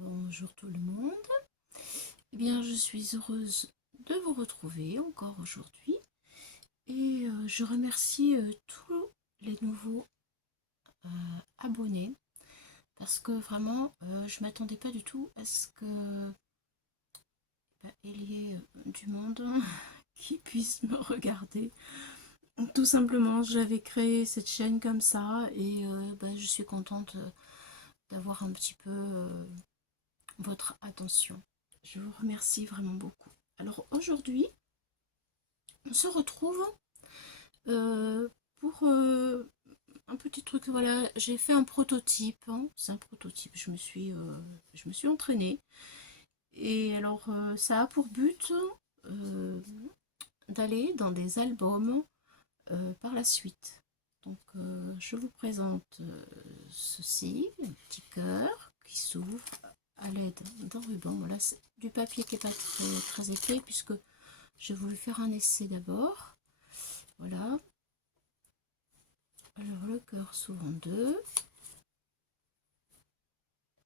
Bonjour tout le monde. Eh bien, je suis heureuse de vous retrouver encore aujourd'hui et je remercie tous les nouveaux abonnés parce que vraiment, je m'attendais pas du tout à ce que il y ait du monde qui puisse me regarder. Tout simplement, j'avais créé cette chaîne comme ça et je suis contente d'avoir un petit peu votre attention. Je vous remercie vraiment beaucoup. Alors aujourd'hui, on se retrouve euh, pour un petit truc. Voilà, j'ai fait un prototype, hein. C'est un prototype, je me suis entraînée. Et alors, ça a pour but euh, d'aller dans des albums par la suite. Donc, je vous présente ceci, un petit cœur qui s'ouvre à l'aide d'un ruban. Voilà, c'est du papier qui n'est pas très épais puisque j'ai voulu faire un essai d'abord. Voilà. Alors le cœur s'ouvre en deux.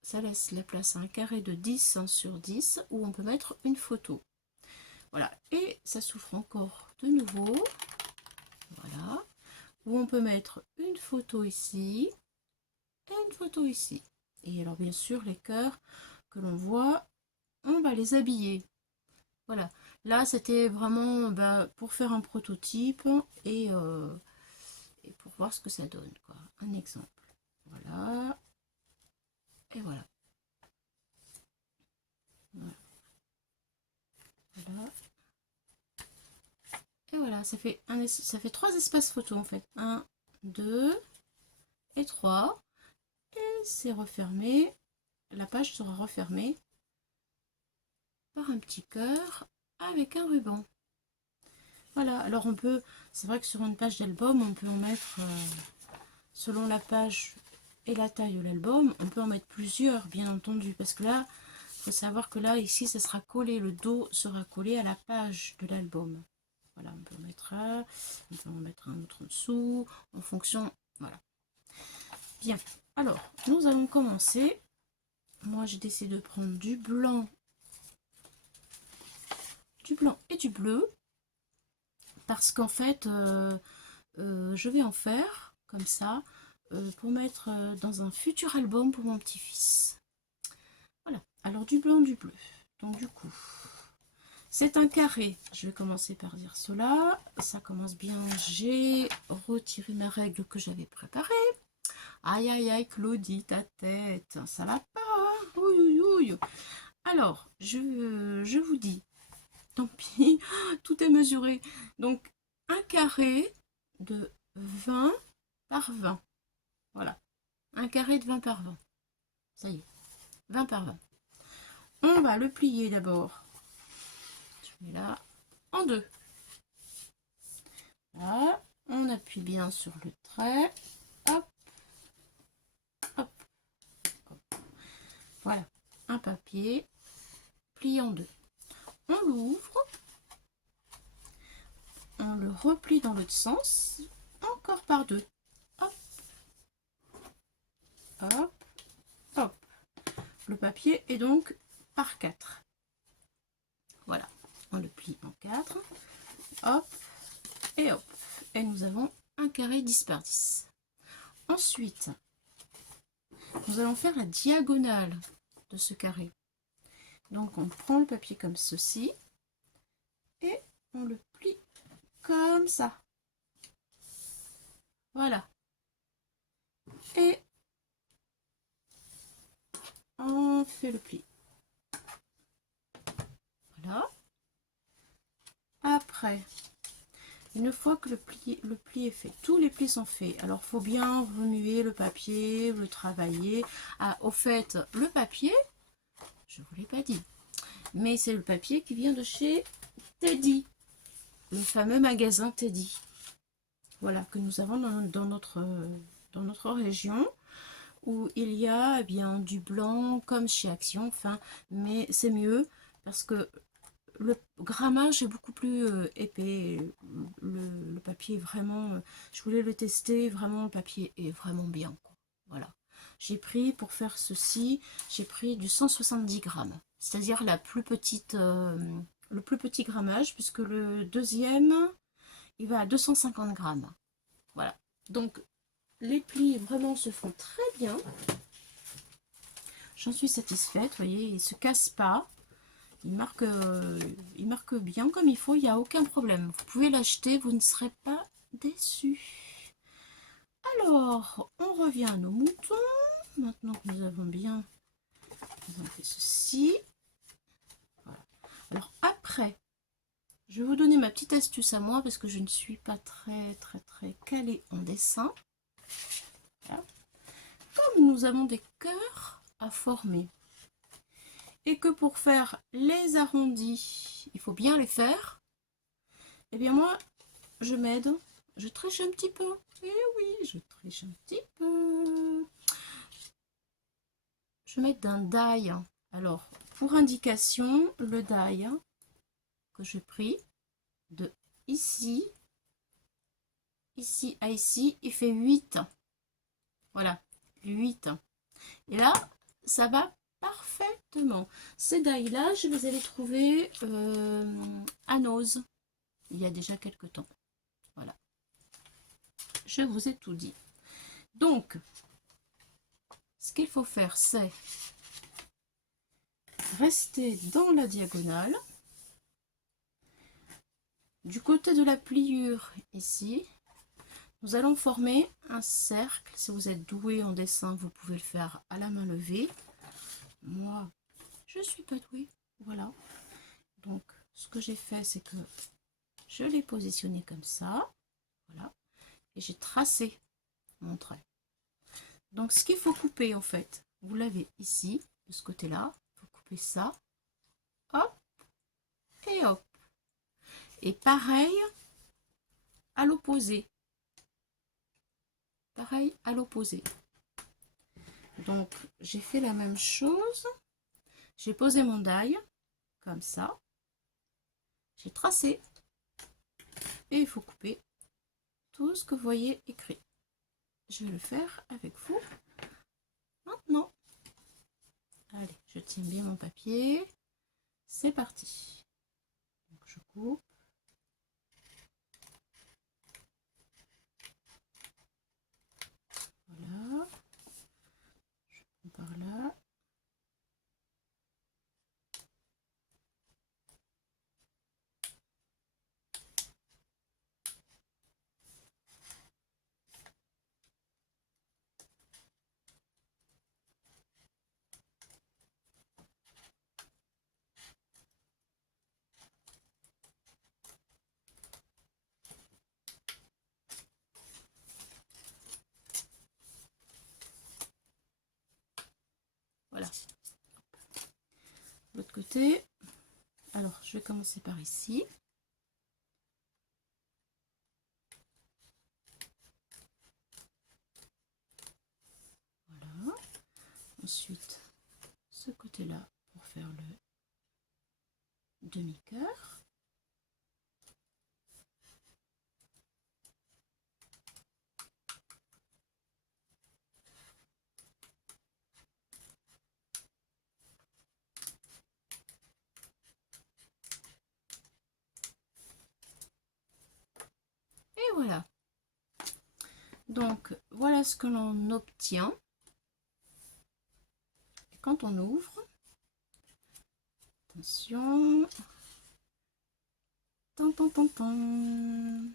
Ça laisse la place à un carré de 10 sur 10 où on peut mettre une photo. Voilà. Et ça s'ouvre encore de nouveau. Voilà. Où on peut mettre une photo ici et une photo ici. Et alors bien sûr les cœurs que l'on voit, on va les habiller. Voilà. Là c'était vraiment pour faire un prototype et pour voir ce que ça donne, quoi. Un exemple. Voilà. Et voilà. Voilà. Et voilà, ça fait trois espaces photo en fait. Un, 2 et 3. Et c'est refermé. La page sera refermée par un petit cœur avec un ruban. Voilà, alors on peut, c'est vrai que sur une page d'album, on peut en mettre, selon la page et la taille de l'album, on peut en mettre plusieurs, bien entendu. Parce que là, il faut savoir que là, ici, ça sera collé, le dos sera collé à la page de l'album. Voilà, on peut en mettre un, on peut en mettre un autre en dessous, en fonction, voilà. Bien, alors, nous allons commencer. Moi, j'ai décidé de prendre du blanc et du bleu, parce qu'en fait, je vais en faire, comme ça, pour mettre dans un futur album pour mon petit-fils. Voilà, alors du blanc, du bleu. Donc du coup, c'est un carré. Je vais commencer par dire cela. Ça commence bien. J'ai retiré ma règle que j'avais préparée. Aïe, aïe, aïe, Claudie, ta tête. Ça va pas, hein? Ouïe, ouïe, ouïe. Alors, je vous dis, tant pis, tout est mesuré. Donc, un carré de 20 par 20. Voilà, un carré de 20 par 20. Ça y est, 20 par 20. On va le plier d'abord. Je mets là en deux. Là, on appuie bien sur le trait. Hop, hop, hop. Voilà, un papier plié en deux. On l'ouvre, on le replie dans l'autre sens, encore par deux. Hop, hop, hop. Le papier est donc par 4. Voilà, on le plie en 4. Hop, et hop. Et nous avons un carré 10 par 10. Ensuite, nous allons faire la diagonale de ce carré. Donc on prend le papier comme ceci et on le plie comme ça. Voilà. Et on fait le pli. Voilà. Après, une fois que le pli est fait, tous les plis sont faits. Alors, il faut bien remuer le papier, le travailler. Ah, au fait, le papier, je ne vous l'ai pas dit, mais c'est le papier qui vient de chez Teddy, le fameux magasin Teddy. Voilà, que nous avons dans notre région, où il y a eh bien du blanc comme chez Action, enfin, mais c'est mieux parce que le grammage est beaucoup plus épais. Le papier est vraiment, je voulais le tester, vraiment le papier est vraiment bien, quoi. Voilà, j'ai pris, pour faire ceci, j'ai pris du 170 grammes. C'est-à-dire la plus petite, le plus petit grammage, puisque le deuxième, il va à 250 grammes. Voilà. Donc, les plis vraiment se font très bien. J'en suis satisfaite, vous voyez, il ne se casse pas. Il marque bien comme il faut, il n'y a aucun problème. Vous pouvez l'acheter, vous ne serez pas déçus. Alors, on revient à nos moutons. Maintenant que nous avons bien fait ceci. Voilà. Alors après, je vais vous donner ma petite astuce à moi parce que je ne suis pas très calée en dessin. Voilà. Comme nous avons des cœurs à former et que pour faire les arrondis, il faut bien les faire, et bien moi, je m'aide, je triche un petit peu. Eh oui, je triche un petit peu. Je mets d'un die. Alors, pour indication, le die que j'ai pris de ici à ici, il fait 8. Voilà, 8. Et là, ça va parfaitement. Ces die-là, je les avais trouvés à Nose, il y a déjà quelques temps. Voilà. Je vous ai tout dit. Donc, ce qu'il faut faire, c'est rester dans la diagonale. Du côté de la pliure, ici, nous allons former un cercle. Si vous êtes doué en dessin, vous pouvez le faire à la main levée. Moi, je ne suis pas douée. Voilà. Donc, ce que j'ai fait, c'est que je l'ai positionné comme ça. Voilà. Et j'ai tracé mon trait. Donc, ce qu'il faut couper, en fait, vous l'avez ici, de ce côté-là. Il faut couper ça. Hop. Et hop. Et pareil à l'opposé. Pareil à l'opposé. Donc, j'ai fait la même chose. J'ai posé mon die, comme ça. J'ai tracé. Et il faut couper tout ce que vous voyez écrit. Je vais le faire avec vous maintenant. Allez, je tiens bien mon papier. C'est parti. Donc, je coupe. Voilà. Je prends par là. Voilà. L'autre côté. Alors, je vais commencer par ici. Voilà. Ensuite, ce côté-là pour faire le demi-cœur. Et voilà. Donc, voilà ce que l'on obtient. Et quand on ouvre, attention, tan, tan, tan, tan.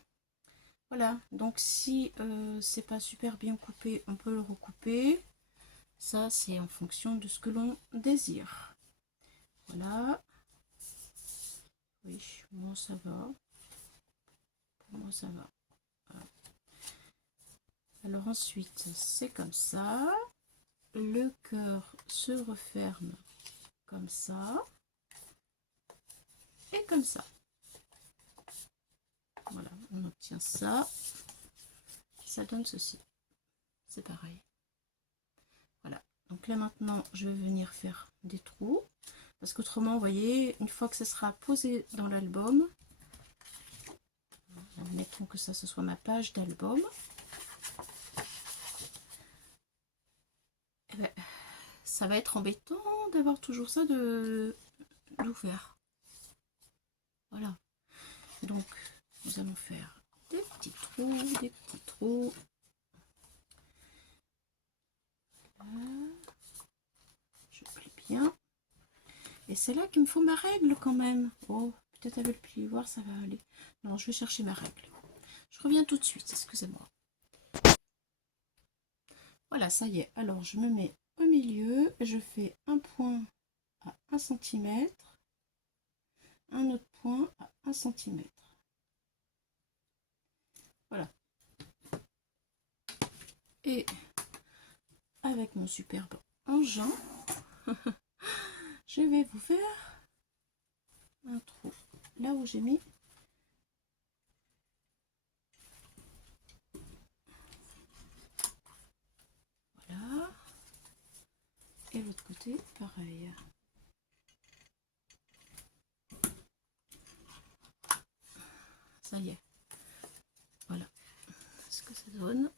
Voilà, donc si c'est pas super bien coupé, on peut le recouper. Ça, c'est en fonction de ce que l'on désire. Voilà. Oui, moi ça va. Pour moi ça va. Voilà. Alors ensuite, c'est comme ça. Le cœur se referme comme ça. Et comme ça. Voilà, on obtient ça. Ça donne ceci. C'est pareil. Voilà. Donc là maintenant, je vais venir faire des trous. Parce qu'autrement, vous voyez, une fois que ça sera posé dans l'album, admettons que ça, ce soit ma page d'album. ça va être embêtant d'avoir toujours ça d'ouvert. Voilà. Donc, nous allons faire des petits trous, des petits trous. Là. Je plie bien. Et c'est là qu'il me faut ma règle quand même. Oh, peut-être avec le plioir, ça va aller. Non, je vais chercher ma règle. Je reviens tout de suite, excusez-moi. Voilà, ça y est. Alors, je me mets au milieu. Je fais un point à 1 cm. Un autre point à 1 cm. Voilà. Et avec mon superbe engin, je vais vous faire un trou là où j'ai mis voilà, et l'autre côté pareil. Ça y est, voilà ce que ça donne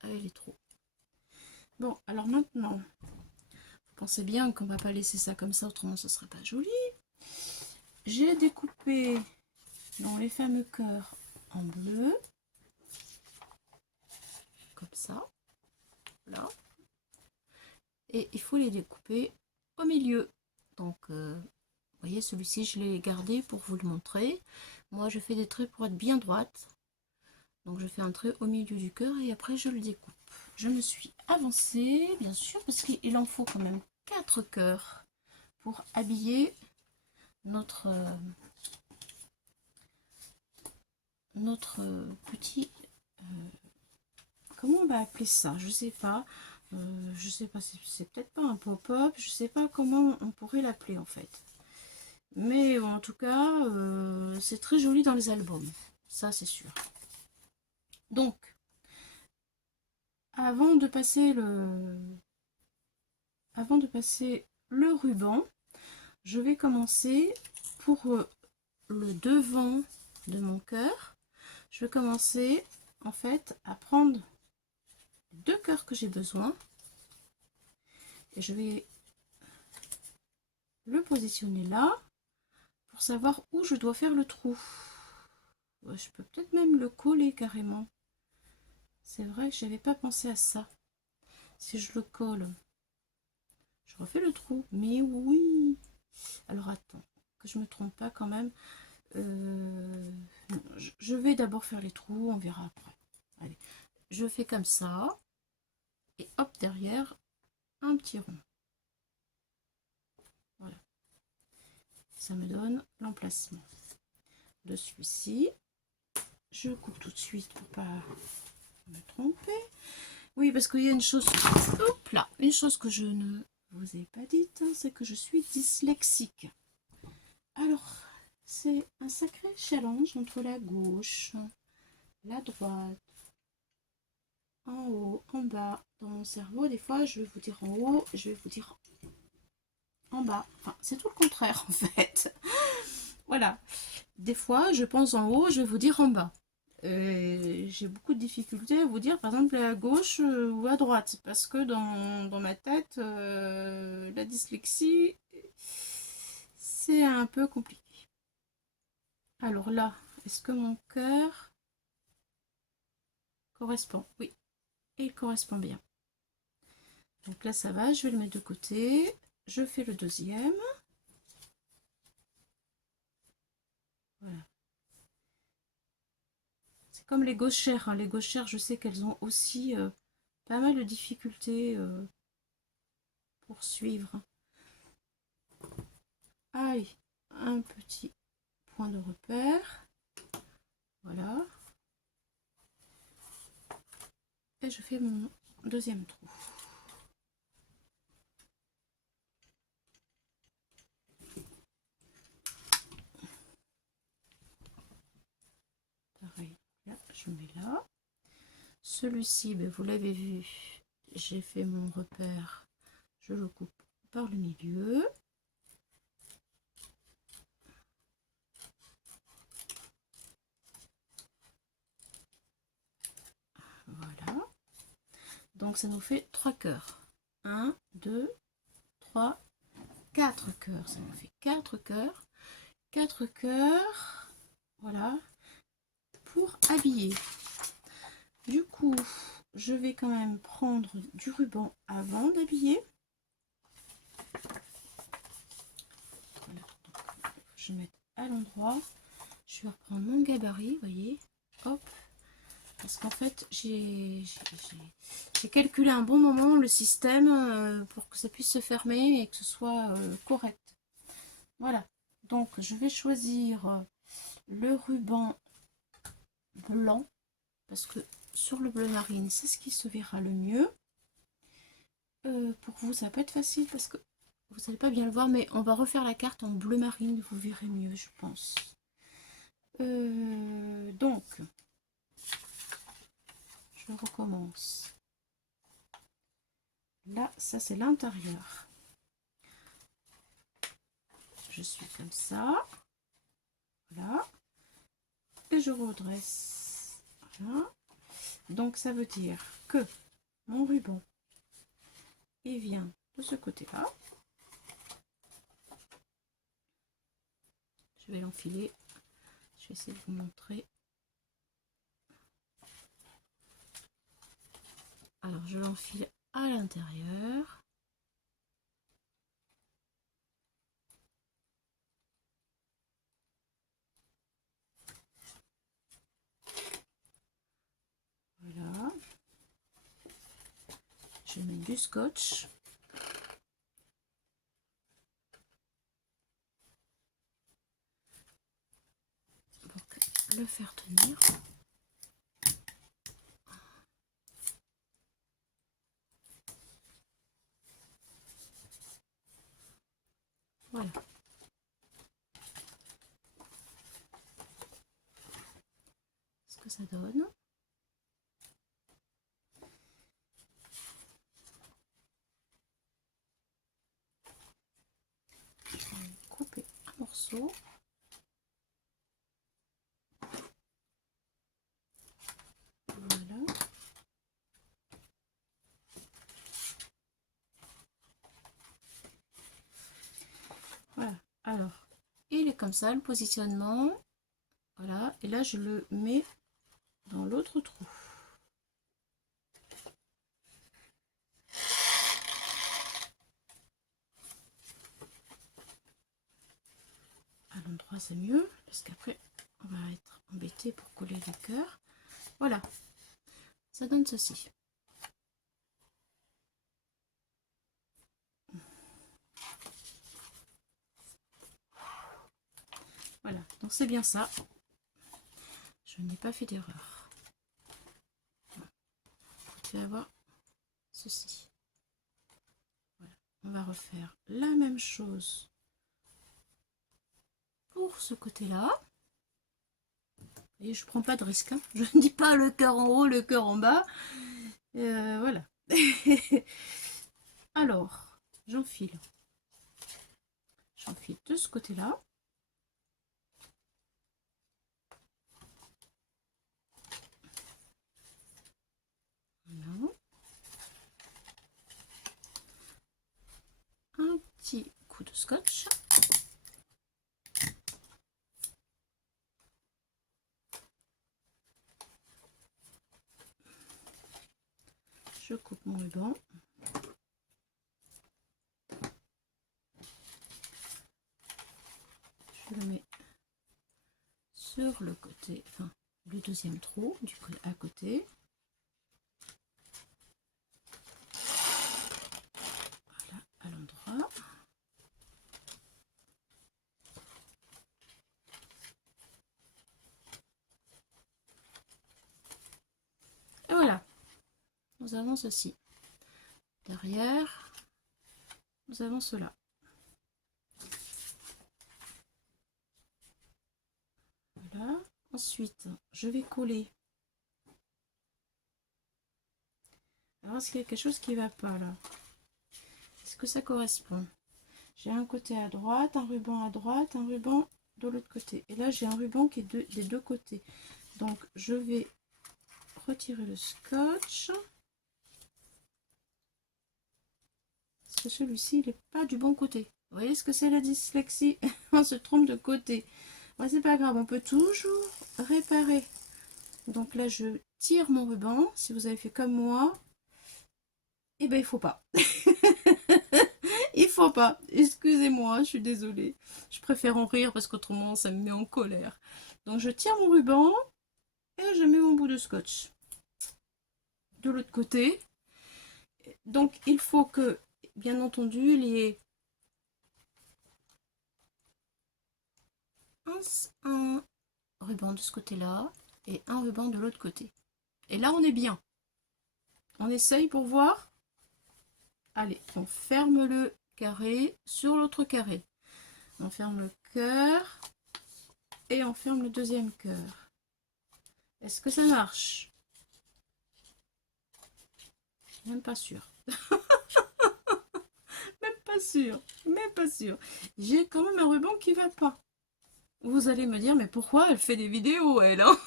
avec les trous. Bon, alors maintenant, vous pensez bien qu'on va pas laisser ça comme ça, autrement ce serait pas joli. J'ai découpé dans les fameux cœurs en bleu, comme ça, là, et il faut les découper au milieu. Donc, vous voyez, celui-ci, je l'ai gardé pour vous le montrer. Moi, je fais des traits pour être bien droite. Donc, je fais un trait au milieu du cœur et après, je le découpe. Je me suis avancée, bien sûr, parce qu'il en faut quand même 4 cœurs pour habiller notre petit... comment on va appeler ça? Je sais pas. Je sais pas, c'est peut-être pas un pop-up. Je sais pas comment on pourrait l'appeler en fait. Mais en tout cas, c'est très joli dans les albums. Ça, c'est sûr. Donc, avant de passer le ruban, je vais commencer pour le devant de mon cœur. Je vais commencer en fait à prendre les 2 cœurs que j'ai besoin et je vais le positionner là pour savoir où je dois faire le trou. Ouais, je peux peut-être même le coller carrément. C'est vrai que j'avais pas pensé à ça. Si je le colle, je refais le trou. Mais oui. Alors attends, que je me trompe pas quand même. Je vais d'abord faire les trous, on verra après. Allez, je fais comme ça. Et hop, derrière, un petit rond. Voilà. Ça me donne l'emplacement de celui-ci. Je coupe tout de suite pour pas me tromper. Oui, parce qu'il y a une chose... Hop là, une chose que je ne vous ai pas dite, hein, c'est que je suis dyslexique. Alors, c'est un sacré challenge entre la gauche, la droite, en haut, en bas. Dans mon cerveau, des fois, je vais vous dire en haut, je vais vous dire en bas. Enfin, c'est tout le contraire, en fait. Voilà. Des fois, je pense en haut, je vais vous dire en bas. J'ai beaucoup de difficultés à vous dire, par exemple, à gauche ou à droite. Parce que dans ma tête, la dyslexie, c'est un peu compliqué. Alors là, est-ce que mon cœur correspond? Oui, il correspond bien. Donc là, ça va, je vais le mettre de côté. Je fais le deuxième. Voilà. C'est comme les gauchères. Hein. Les gauchères, je sais qu'elles ont aussi pas mal de difficultés pour suivre. Aïe, un petit point de repère. Voilà. Et je fais mon deuxième trou. Pareil, là, je mets là. Celui-ci, ben, vous l'avez vu, j'ai fait mon repère. Je le coupe par le milieu. Voilà. Donc ça nous fait 3 cœurs. 1, 2, 3, 4 cœurs. Ça me fait 4 cœurs. 4 cœurs. Voilà. Pour habiller. Du coup, je vais quand même prendre du ruban avant d'habiller. Voilà. Donc, je vais mettre à l'endroit. Je vais reprendre mon gabarit, vous voyez. Hop. Parce qu'en fait, j'ai calculé un bon moment le système pour que ça puisse se fermer et que ce soit correct. Voilà. Donc, je vais choisir le ruban blanc. Parce que sur le bleu marine, c'est ce qui se verra le mieux. Pour vous, ça peut être facile parce que vous n'allez pas bien le voir, mais on va refaire la carte en bleu marine, vous verrez mieux, je pense. Donc, je recommence. Là, ça c'est l'intérieur. Je suis comme ça. Voilà. Et je redresse. Voilà. Donc, ça veut dire que mon ruban, il vient de ce côté-là. Je vais l'enfiler. Je vais essayer de vous montrer. Alors, je l'enfile à l'intérieur. Voilà. Je mets du scotch. Pour le faire tenir. Voilà. Ce que ça donne. Je vais couper un morceau. Voilà. Voilà. Alors, il est comme ça le positionnement. Voilà. Et là, je le mets dans l'autre trou. À l'endroit, c'est mieux parce qu'après, on va être embêté pour coller les cœurs. Voilà. Ça donne ceci. Voilà, donc c'est bien ça. Je n'ai pas fait d'erreur. Tu vas voir ceci. Voilà. On va refaire la même chose pour ce côté-là. Et je prends pas de risque. Hein. Je ne dis pas le cœur en haut, le cœur en bas. Voilà. Alors, j'enfile. J'enfile de ce côté-là. Voilà. Un petit coup de scotch. Je coupe mon ruban. Je le mets sur le côté, enfin le deuxième trou du côté à côté. Voilà, à l'endroit. Et voilà, nous avons ceci. Derrière, nous avons cela. Voilà. Ensuite, je vais coller. Alors, est-ce qu'il y a quelque chose qui ne va pas là? Est-ce que ça correspond? J'ai un côté à droite, un ruban à droite, un ruban de l'autre côté. Et là, j'ai un ruban qui est des deux côtés. Donc, je vais retirer le scotch. que celui-ci, il n'est pas du bon côté. Vous voyez ce que c'est la dyslexie? On se trompe de côté. Ouais, c'est pas grave, on peut toujours réparer. Donc là, je tire mon ruban. Si vous avez fait comme moi, eh ben il faut pas. Il faut pas. Excusez-moi, je suis désolée. Je préfère en rire parce qu'autrement, ça me met en colère. Donc je tire mon ruban et je mets mon bout de scotch de l'autre côté. Donc il faut que, bien entendu, il y ait un ruban de ce côté-là et un ruban de l'autre côté. Et là, on est bien. On essaye pour voir. Allez, on ferme le carré sur l'autre carré. On ferme le cœur et on ferme le deuxième cœur. Est-ce que ça marche? Même pas sûr. Même pas sûr. Même pas sûr. J'ai quand même un ruban qui va pas. Vous allez me dire, mais pourquoi elle fait des vidéos, elle, hein?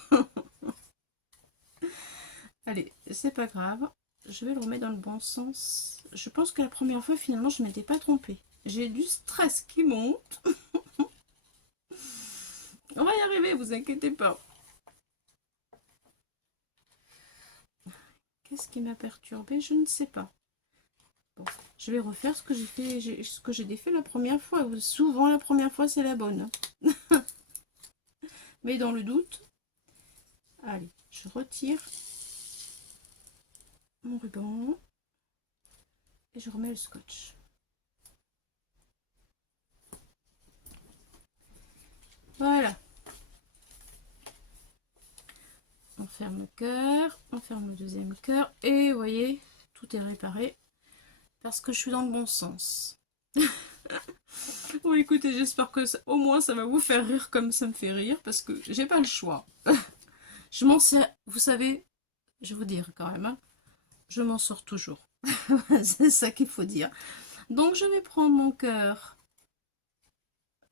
Allez, c'est pas grave. Je vais le remettre dans le bon sens. Je pense que la première fois, finalement, je ne m'étais pas trompée. J'ai du stress qui monte. On va y arriver, vous inquiétez pas. Qu'est-ce qui m'a perturbée? Je ne sais pas. Bon, je vais refaire ce que j'ai fait, ce que j'ai défait la première fois. Souvent, la première fois, c'est la bonne. Mais dans le doute, allez, je retire mon ruban et je remets le scotch. Voilà. On ferme le cœur, on ferme le deuxième cœur et vous voyez, tout est réparé parce que je suis dans le bon sens. Bon, écoutez, j'espère que au moins ça va vous faire rire comme ça me fait rire parce que j'ai pas le choix. Je m'en sers, vous savez, je vais vous dire quand même, hein, je m'en sors toujours. C'est ça qu'il faut dire. Donc je vais prendre mon cœur,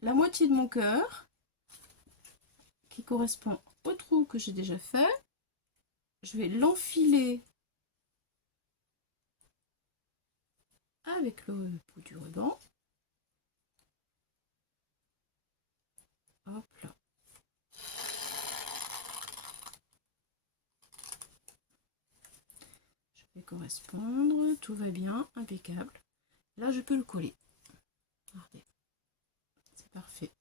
la moitié de mon cœur, qui correspond au trou que j'ai déjà fait. Je vais l'enfiler avec le bout du ruban. Hop là. Je vais correspondre, tout va bien, impeccable. Là, je peux le coller. Regardez, c'est parfait.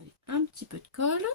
Allez, un petit peu de colle.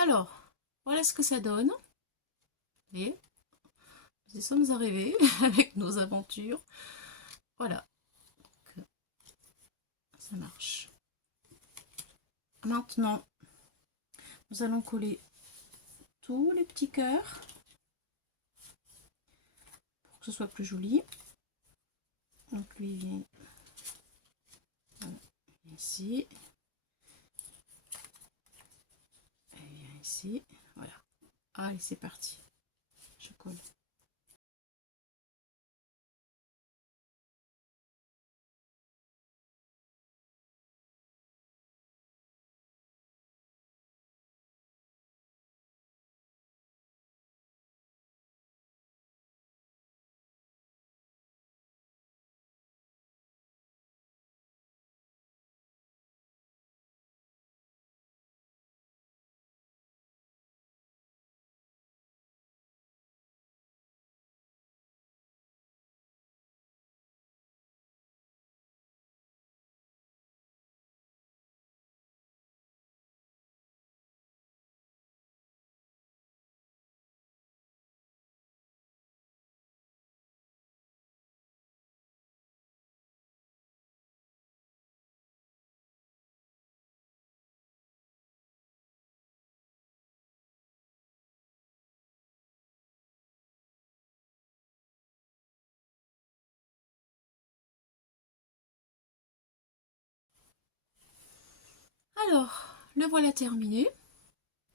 Alors, voilà ce que ça donne. Vous voyez, nous y sommes arrivés avec nos aventures. Voilà, ça marche. Maintenant, nous allons coller tous les petits cœurs pour que ce soit plus joli. Donc lui il vient ici, il vient ici, voilà. Allez, c'est parti. Je colle. Alors, le voilà terminé.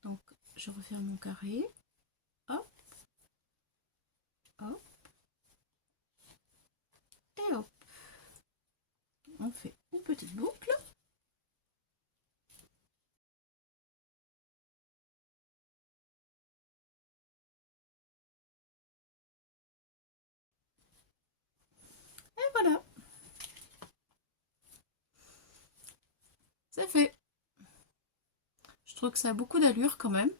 Donc, je referme mon carré. Hop, hop, et hop. On fait une petite boucle. Et voilà, c'est fait. Je trouve que ça a beaucoup d'allure quand même.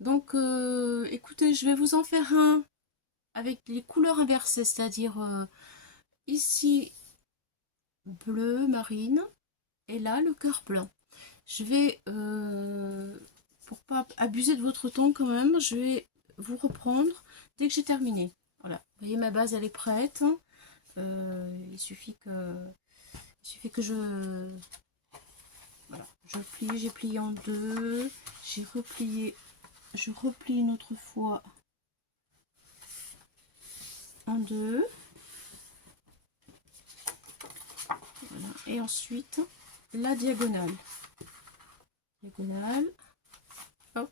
Donc, écoutez, je vais vous en faire un avec les couleurs inversées, c'est-à-dire ici bleu marine et là le cœur blanc. Je vais, pour pas abuser de votre temps quand même, je vais vous reprendre dès que j'ai terminé. Voilà, vous voyez ma base elle est prête. Il suffit que je voilà, je plie, j'ai plié en deux, j'ai replié, je replie une autre fois en deux. Voilà. Et ensuite la diagonale. Diagonale. Hop.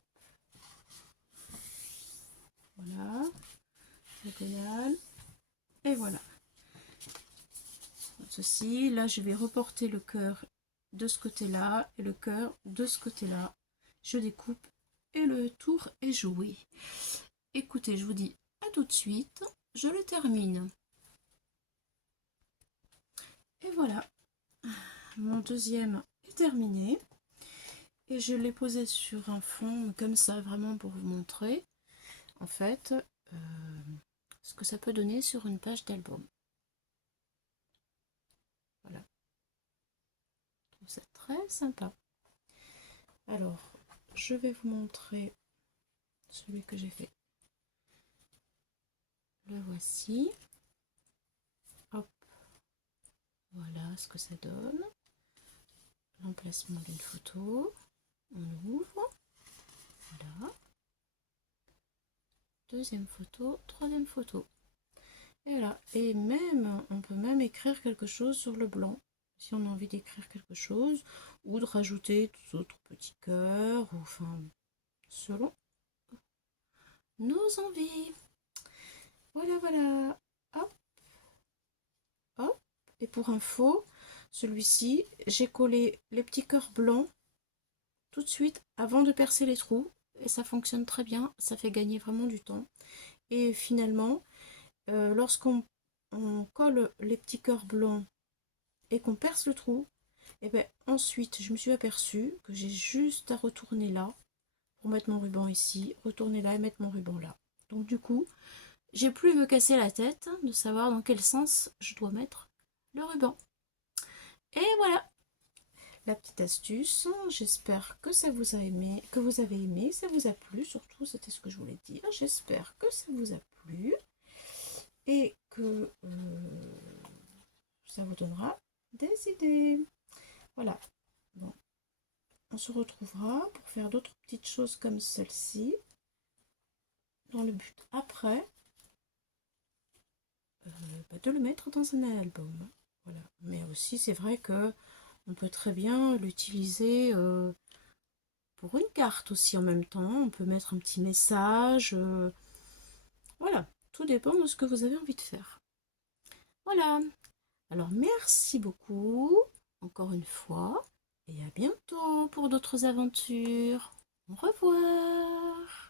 Voilà. Diagonale. Et voilà. Donc ceci, là je vais reporter le cœur de ce côté-là et le cœur de ce côté-là. Je découpe et le tour est joué. Écoutez, je vous dis à tout de suite. Je le termine. Et voilà. Mon deuxième est terminé. Et je l'ai posé sur un fond comme ça, vraiment pour vous montrer en fait ce que ça peut donner sur une page d'album. Voilà, je trouve ça très sympa. Alors, je vais vous montrer celui que j'ai fait. Le voici. Hop, voilà ce que ça donne. L'emplacement d'une photo. On ouvre. Voilà. Deuxième photo, troisième photo. Et voilà. Et même, on peut même écrire quelque chose sur le blanc. Si on a envie d'écrire quelque chose. Ou de rajouter d'autres petits cœurs. Ou enfin, selon nos envies. Voilà, voilà. Hop, hop. Et pour info, celui-ci, j'ai collé les petits cœurs blancs tout de suite avant de percer les trous. Et ça fonctionne très bien. Ça fait gagner vraiment du temps. Et finalement, lorsqu'on colle les petits cœurs blancs et qu'on perce le trou, et bien ensuite, je me suis aperçue que j'ai juste à retourner là pour mettre mon ruban ici, retourner là et mettre mon ruban là. Donc du coup, j'ai plus à me casser la tête de savoir dans quel sens je dois mettre le ruban. Et voilà la petite astuce. J'espère que ça vous a aimé, que vous avez aimé, ça vous a plu. Surtout, c'était ce que je voulais dire. J'espère que ça vous a plu et que ça vous donnera des idées. Voilà. Bon, on se retrouvera pour faire d'autres petites choses comme celle-ci, dans le but après de le mettre dans un album. Voilà. Mais aussi, c'est vrai que on peut très bien l'utiliser pour une carte aussi en même temps. On peut mettre un petit message. Voilà, tout dépend de ce que vous avez envie de faire. Voilà. Alors, merci beaucoup, encore une fois, et à bientôt pour d'autres aventures. Au revoir.